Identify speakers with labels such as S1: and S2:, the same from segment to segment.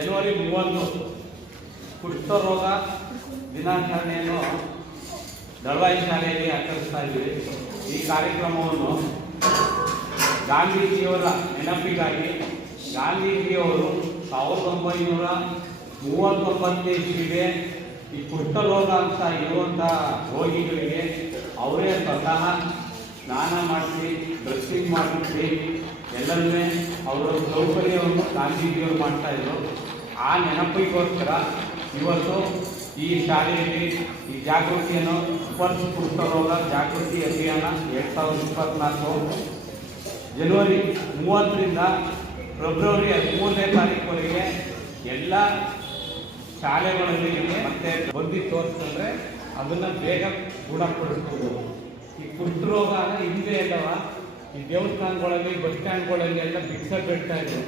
S1: ಜನವರಿ ಮೂವತ್ತು ಕುಷ್ಠರೋಗ ದಿನಾಚರಣೆಯನ್ನು ದಳವಾಯಿ ಶಾಲೆಯಲ್ಲಿ ಆಚರಿಸ್ತಾ ಇದ್ದೀವಿ. ಈ ಕಾರ್ಯಕ್ರಮವನ್ನು ಗಾಂಧೀಜಿಯವರ ನೆನಪಿಗಾಗಿ ಗಾಂಧೀಜಿಯವರು ಸಾವಿರದ ಒಂಬೈನೂರ ಮೂವತ್ತೊಂಬತ್ತನೇ ಇಸ್ವಿಗೆ ಈ ಕುಷ್ಠರೋಗ ಅಂತ ಇರುವಂಥ ರೋಗಿಗಳಿಗೆ ಅವರೇ ಸ್ವತಃ ಸ್ನಾನ ಮಾಡಿಸಿ ಡ್ರೆಸ್ಸಿಂಗ್ ಮಾಡಿಸಿ, ಎಲ್ಲರನ್ನೇ ಅವರ ದೌರ್ಬಲ್ಯವನ್ನು ಗಾಂಧೀಜಿಯವರು ಮಾಡ್ತಾ ಇದ್ರು. ಆ ನೆನಪಿಗೋಸ್ಕರ ಇವತ್ತು ಈ ಶಾಲೆಯಲ್ಲಿ ಈ ಜಾಗೃತಿಯನ್ನು ಸ್ಪರ್ಶ ಕುಷ್ಠರೋಗ ಜಾಗೃತಿ ಅಭಿಯಾನ ಎರಡು ಸಾವಿರದ ಇಪ್ಪತ್ನಾಲ್ಕು ಜನವರಿ ಮೂವತ್ತರಿಂದ ಫೆಬ್ರವರಿ ಹದಿಮೂರನೇ ತಾರೀಕುವರೆಗೆ ಎಲ್ಲ ಶಾಲೆಗಳಲ್ಲಿ ಮತ್ತೆ ಬಂದು ತೋರಿಸ್ಕೊಂಡ್ರೆ ಅದನ್ನು ಬೇಗ ಗುಣಪಡಿಸ್ಬೋದು. ಈ ಕುಷ್ಠರೋಗ ಹಿಂದೆ ಅಲ್ಲವ ಈ ದೇವಸ್ಥಾನಗಳಲ್ಲಿ, ಬಸ್ ಸ್ಟ್ಯಾಂಡ್ಗಳಲ್ಲಿ ಎಲ್ಲ ಭಿಕ್ಷೆ ಬಿಡ್ತಾ ಇದ್ರು.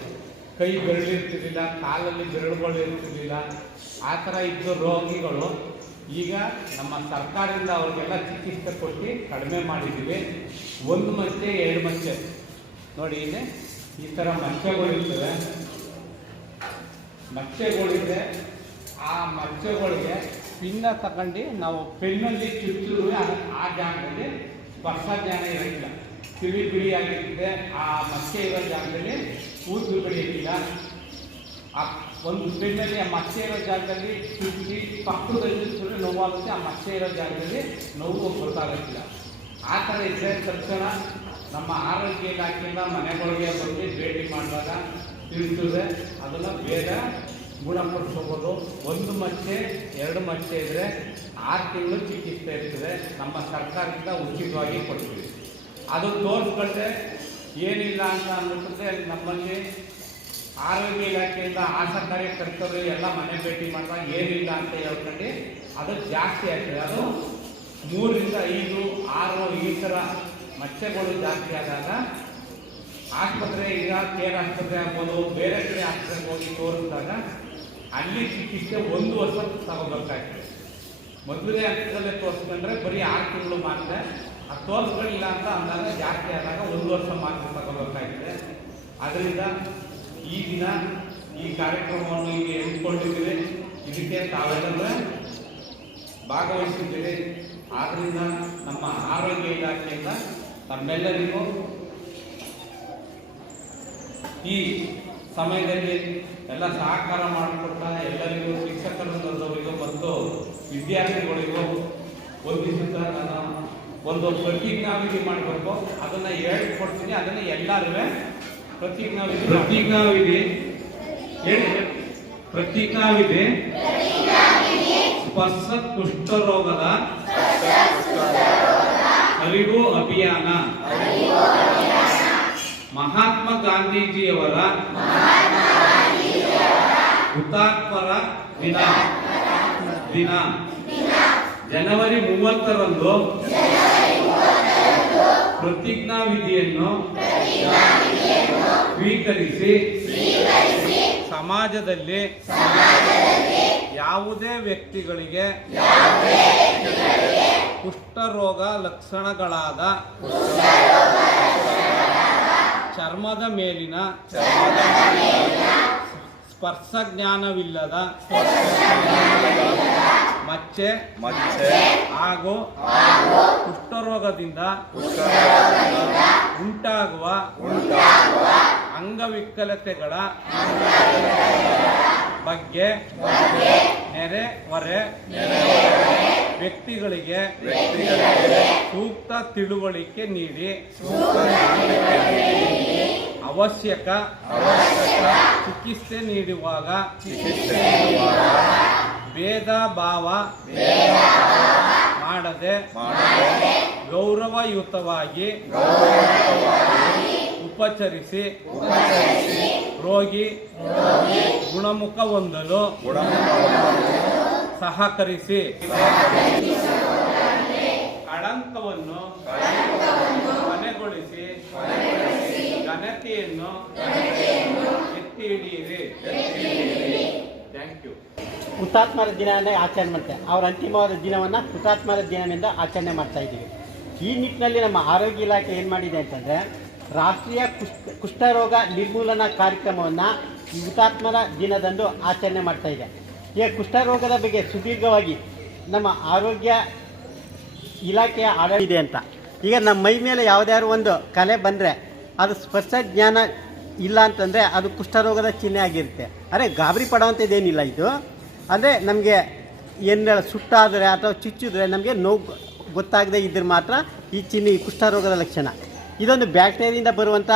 S1: ಕೈ ಬೆರಳಿರ್ತಿರ್ಲಿಲ್ಲ, ಕಾಲಲ್ಲಿ ಬೆರಳುಗಳು ಇರ್ತಿರ್ಲಿಲ್ಲ. ಆ ಥರ ಇದ್ದ ರೋಗಿಗಳು ಈಗ ನಮ್ಮ ಸರ್ಕಾರದಿಂದ ಅವ್ರಿಗೆಲ್ಲ ಚಿಕಿತ್ಸೆ ಕೊಟ್ಟು ಕಡಿಮೆ ಮಾಡಿದ್ದೀವಿ. ಒಂದು ಮಚ್ಚೆ ಎರಡು ಮಚ್ಚೆ ನೋಡಿ ಇಲ್ಲಿ ಈ ಥರ ಮಚ್ಚೆಗಳಿರ್ತವೆ. ಮಚ್ಚೆಗಳಿದೆ ಆ ಮಚ್ಚೆಗಳಿಗೆ ಪಿನ್ನ ತಗೊಂಡು ನಾವು ಪೆನ್ನಲ್ಲಿ ಚುಚ್ಚಿದ್ರು ಆ ಜಾಗದಲ್ಲಿ ಸ್ಪರ್ಶ ಜ್ಞಾನ ಇರೋದಿಲ್ಲ ಕಿವಿ ಬಿಳಿಯಾಗಿರ್ತದೆ ಆ ಮಚ್ಚೆ ಇರೋ ಜಾಗದಲ್ಲಿ ಕೂದಲು ಬೆಳೆಯೋದಿಲ್ಲ ಆ ಒಂದು ಪೆನ್ನಲ್ಲಿ ಆ ಮಚ್ಚೆ ಇರೋ ಜಾಗದಲ್ಲಿ ಕಿವಿ ಪಕ್ಕದಲ್ಲಿ ನೋವಾಗುತ್ತೆ. ಆ ಮಚ್ಚೆ ಇರೋ ಜಾಗದಲ್ಲಿ ನೋವು ಗೊತ್ತಾಗೋದಿಲ್ಲ ಆ ಥರ ಇದ್ದರೆ ತಕ್ಷಣ ನಮ್ಮ ಆರೋಗ್ಯ ಇಲಾಖೆಯಿಂದ ಮನೆಗಳಿಗೆ ಬಂದು ಭೇಟಿ ಮಾಡಿದಾಗ ತಿಳಿಸಿದ್ರೆ ಅದನ್ನು ಬೇಗ ಗುಣಪಡಿಸ್ಕೋಬೋದು. ಒಂದು ಮಚ್ಚೆ, ಎರಡು ಮಚ್ಚೆ ಇದ್ದರೆ ಆರು ತಿಂಗಳು ಚಿಕಿತ್ಸೆ ಇರ್ತದೆ. ನಮ್ಮ ಸರ್ಕಾರದಿಂದ ಉಚಿತವಾಗಿ ಕೊಡ್ತೀವಿ. ಅದು ತೋರಿಸ್ಕೊಂಡ್ರೆ ಏನಿಲ್ಲ ಅಂತ ಅಂದ್ಬಿಟ್ರೆ ನಮ್ಮಲ್ಲಿ ಆರೋಗ್ಯ ಇಲಾಖೆಯಿಂದ ಆಶಾ ಕಾರ್ಯಕರ್ತರು ಎಲ್ಲ ಮನೆ ಭೇಟಿ ಮಾಡಿದಾಗ ಏನಿಲ್ಲ ಅಂತ ಹೇಳ್ಕೊಂಡು ಅದು ಜಾಸ್ತಿ ಆಗ್ತದೆ. ಅದು ಮೂರರಿಂದ ಐದು, ಆರು ಈ ಥರ ಮಚ್ಚೆಗಳು ಜಾಸ್ತಿ ಆದಾಗ ಆಸ್ಪತ್ರೆ ಈಗ ಕೇರ್ ಆಸ್ಪತ್ರೆ ಆಗ್ಬೋದು, ಬೇರೆ ಕಡೆ ಆಸ್ಪತ್ರೆಗೆ ಹೋಗಿ ತೋರಿಸಿದಾಗ ಅಲ್ಲಿ ಚಿಕಿತ್ಸೆ ಒಂದು ವರ್ಷ ತಗೋಬೇಕಾಗ್ತದೆ. ಮೊದಲನೇ ಹಂತದಲ್ಲೇ ತೋರಿಸ್ಕೊಂಡ್ರೆ ಬರೀ ಆರು ತಿಂಗಳು ಮಾತ್ರ ಆ ತೋರಿಸ್ಕೊಳ್ಳಿಲ್ಲ ಅಂತ ಅಂದಾಗ ಜಾಸ್ತಿ ಆದಾಗ ಒಂದು ವರ್ಷ ಮಾತ್ರ ತಗೋಬೇಕಾಗಿದೆ ಅದರಿಂದ ಈ ದಿನ ಈ ಕಾರ್ಯಕ್ರಮವನ್ನು ಇಲ್ಲಿ ಎತ್ಕೊಂಡಿದ್ದೀವಿ ಇದಕ್ಕೆ ತಾವೆಲ್ಲರೂ ಭಾಗವಹಿಸಿದ್ದೀರಿ. ಆದ್ದರಿಂದ ನಮ್ಮ ಆರೋಗ್ಯ ಇಲಾಖೆಯಿಂದ ತಮ್ಮೆಲ್ಲರಿಗೂ ಈ ಸಮಯದಲ್ಲಿ ಎಲ್ಲ ಸಹಕಾರ ಮಾಡಿಕೊಟ್ಟ ಎಲ್ಲರಿಗೂ ಶಿಕ್ಷಕರವರಿಗೂ ಮತ್ತು ವಿದ್ಯಾರ್ಥಿಗಳಿಗೂ ಒಂದಿಸುತ್ತಾ ನಾನು ಒಂದು ಪ್ರತಿಜ್ಞಾವಿಧಿ ಮಾಡಬೇಕು. ಅದನ್ನು ಹೇಳ್ಕೊಡ್ತೀನಿ ಅದನ್ನು ಎಲ್ಲರೂ ಪ್ರತಿಜ್ಞಾವಿಧಿ ಪ್ರತಿಜ್ಞಾವಿಧಿ. ಹೇಳಿ. ಪ್ರತಿಜ್ಞಾವಿಧಿ. ಸ್ಪರ್ಶ ಕುಷ್ಠರೋಗದ ಅರಿವು ಅಭಿಯಾನ. ಮಹಾತ್ಮ ಗಾಂಧೀಜಿಯವರ ಹುತಾತ್ಮರ ದಿನ. ದಿನ. ಜನವರಿ ಮೂವತ್ತರಂದು ಪ್ರತಿಜ್ಞಾ ವಿಧಿಯನ್ನು ಸ್ವೀಕರಿಸಿ ಸಮಾಜದಲ್ಲಿ ಯಾವುದೇ ವ್ಯಕ್ತಿಗಳಿಗೆ ಕುಷ್ಠರೋಗ ಲಕ್ಷಣಗಳಾದ ಚರ್ಮದ ಮೇಲಿನ ಸ್ಪರ್ಶ ಜ್ಞಾನವಿಲ್ಲದ ಮಚ್ಚೆ
S2: ಮಚ್ಚೆ
S1: ಹಾಗೂ ಕುಷ್ಠರೋಗದಿಂದ ಉಂಟಾಗುವ
S2: ಉಂಟಾಗುವ
S1: ಅಂಗವಿಕಲತೆಗಳ ಬಗ್ಗೆ ನೆರೆ ಹೊರೆ ವ್ಯಕ್ತಿಗಳಿಗೆ
S2: ವ್ಯಕ್ತಿಗಳಿಗೆ
S1: ಸೂಕ್ತ ತಿಳುವಳಿಕೆ ನೀಡಿ ಅವಶ್ಯಕ
S2: ಅವಶ್ಯಕ
S1: ಚಿಕಿತ್ಸೆ ನೀಡುವಾಗ
S2: ಚಿಕಿತ್ಸೆ ನೀಡುವಾಗ
S1: ಭೇದ ಭಾವ ಮಾಡದೆ ಗೌರವಯುತವಾಗಿ ಉಪಚರಿಸಿ ರೋಗಿ ಗುಣಮುಖ ಹೊಂದಲು ಸಹಕರಿಸಿ ಕಳಂಕವನ್ನು ಕೊನೆಗೊಳಿಸಿ ಘನತೆಯನ್ನು ಎತ್ತಿ ಹಿಡಿಯಿರಿ ಥ್ಯಾಂಕ್ ಯು
S3: ಹುತಾತ್ಮರ ದಿನವನ್ನೇ ಆಚರಣೆ ಮಾಡ್ತಾರೆ. ಅವರ ಅಂತಿಮವಾದ ದಿನವನ್ನು ಹುತಾತ್ಮರ ದಿನದಿಂದ ಆಚರಣೆ ಮಾಡ್ತಾ ಇದ್ದೀವಿ. ಈ ನಿಟ್ಟಿನಲ್ಲಿ ನಮ್ಮ ಆರೋಗ್ಯ ಇಲಾಖೆ ಏನು ಮಾಡಿದೆ ಅಂತಂದರೆ, ರಾಷ್ಟ್ರೀಯ ಕುಷ್ಠ, ಕುಷ್ಠರೋಗ ನಿರ್ಮೂಲನಾ ಕಾರ್ಯಕ್ರಮವನ್ನು ಹುತಾತ್ಮರ ದಿನದಂದು ಆಚರಣೆ ಮಾಡ್ತಾ ಇದೆ. ಈಗ ಕುಷ್ಠರೋಗದ ಬಗ್ಗೆ ಸುದೀರ್ಘವಾಗಿ ನಮ್ಮ ಆರೋಗ್ಯ ಇಲಾಖೆಯ ಆಡಳಿದೆ ಅಂತ. ಈಗ ನಮ್ಮ ಮೈ ಮೇಲೆ ಯಾವುದಾದ್ರು ಒಂದು ಕಲೆ ಬಂದರೆ ಅದು ಸ್ಪರ್ಶ ಜ್ಞಾನ ಇಲ್ಲ ಅಂತಂದರೆ ಅದು ಕುಷ್ಠರೋಗದ ಚಿಹ್ನೆ ಆಗಿರುತ್ತೆ. ಅರೆ ಗಾಬರಿ ಪಡೋವಂಥದ್ದೇನಿಲ್ಲ ಇದು. ಅಂದರೆ ನಮಗೆ ಏನು ಸುಟ್ಟಾದರೆ ಅಥವಾ ಚುಚ್ಚಿದ್ರೆ ನಮಗೆ ನೋವು ಗೊತ್ತಾಗದೇ ಇದ್ದರೆ ಮಾತ್ರ ಈ ಚಿನ್ನಿ ಕುಷ್ಠರೋಗದ ಲಕ್ಷಣ. ಇದೊಂದು ಬ್ಯಾಕ್ಟೀರಿಯಿಂದ ಬರುವಂಥ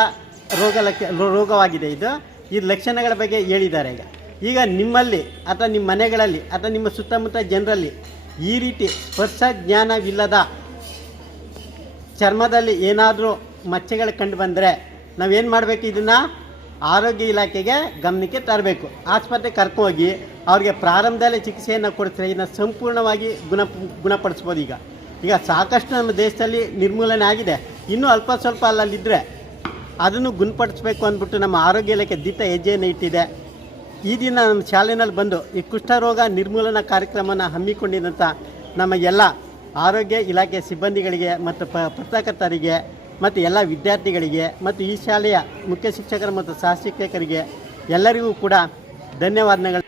S3: ರೋಗ ಲಕ್ಷ ರೋಗವಾಗಿದೆ ಇದು. ಈ ಲಕ್ಷಣಗಳ ಬಗ್ಗೆ ಹೇಳಿದ್ದಾರೆ ಈಗ. ಈಗ ನಿಮ್ಮಲ್ಲಿ ಅಥವಾ ನಿಮ್ಮ ಮನೆಗಳಲ್ಲಿ ಅಥವಾ ನಿಮ್ಮ ಸುತ್ತಮುತ್ತ ಜನರಲ್ಲಿ ಈ ರೀತಿ ಸ್ಪರ್ಶ ಜ್ಞಾನವಿಲ್ಲದ ಚರ್ಮದಲ್ಲಿ ಏನಾದರೂ ಮಚ್ಚೆಗಳು ಕಂಡು ಬಂದರೆ ನಾವೇನು ಮಾಡಬೇಕು ಇದನ್ನು? ಆರೋಗ್ಯ ಇಲಾಖೆಗೆ ಗಮನಕ್ಕೆ ತರಬೇಕು. ಆಸ್ಪತ್ರೆಗೆ ಕರ್ಕೊಂಡೋಗಿ ಅವ್ರಿಗೆ ಪ್ರಾರಂಭದಲ್ಲೇ ಚಿಕಿತ್ಸೆಯನ್ನು ಕೊಡ್ತಾರೆ ಇದನ್ನು ಸಂಪೂರ್ಣವಾಗಿ ಗುಣ, ಗುಣಪಡಿಸ್ಬೋದು ಈಗ. ಈಗ ಸಾಕಷ್ಟು ನಮ್ಮ ದೇಶದಲ್ಲಿ ನಿರ್ಮೂಲನೆ ಆಗಿದೆ. ಇನ್ನೂ ಅಲ್ಪ ಸ್ವಲ್ಪ ಅಲ್ಲಲ್ಲಿದ್ದರೆ ಅದನ್ನು ಗುಣಪಡಿಸ್ಬೇಕು ಅಂದ್ಬಿಟ್ಟು ನಮ್ಮ ಆರೋಗ್ಯ ಇಲಾಖೆ ದಿಟ್ಟ ಹೆಜ್ಜೆಯನ್ನು ಇಟ್ಟಿದೆ. ಈ ದಿನ ನಮ್ಮ ಶಾಲೆಯಲ್ಲಿ ಬಂದು ಈ ಕುಷ್ಠರೋಗ ನಿರ್ಮೂಲನಾ ಕಾರ್ಯಕ್ರಮನ ಹಮ್ಮಿಕೊಂಡಿದ್ದಂಥ ನಮ್ಮ ಎಲ್ಲ ಆರೋಗ್ಯ ಇಲಾಖೆ ಸಿಬ್ಬಂದಿಗಳಿಗೆ ಮತ್ತು ಪತ್ರಕರ್ತರಿಗೆ ಮತ್ತು ಎಲ್ಲ ವಿದ್ಯಾರ್ಥಿಗಳಿಗೆ ಮತ್ತು ಈ ಶಾಲೆಯ ಮುಖ್ಯ ಶಿಕ್ಷಕರು ಮತ್ತು ಸಹ ಶಿಕ್ಷಕರಿಗೆ ಎಲ್ಲರಿಗೂ ಕೂಡ ಧನ್ಯವಾದಗಳು.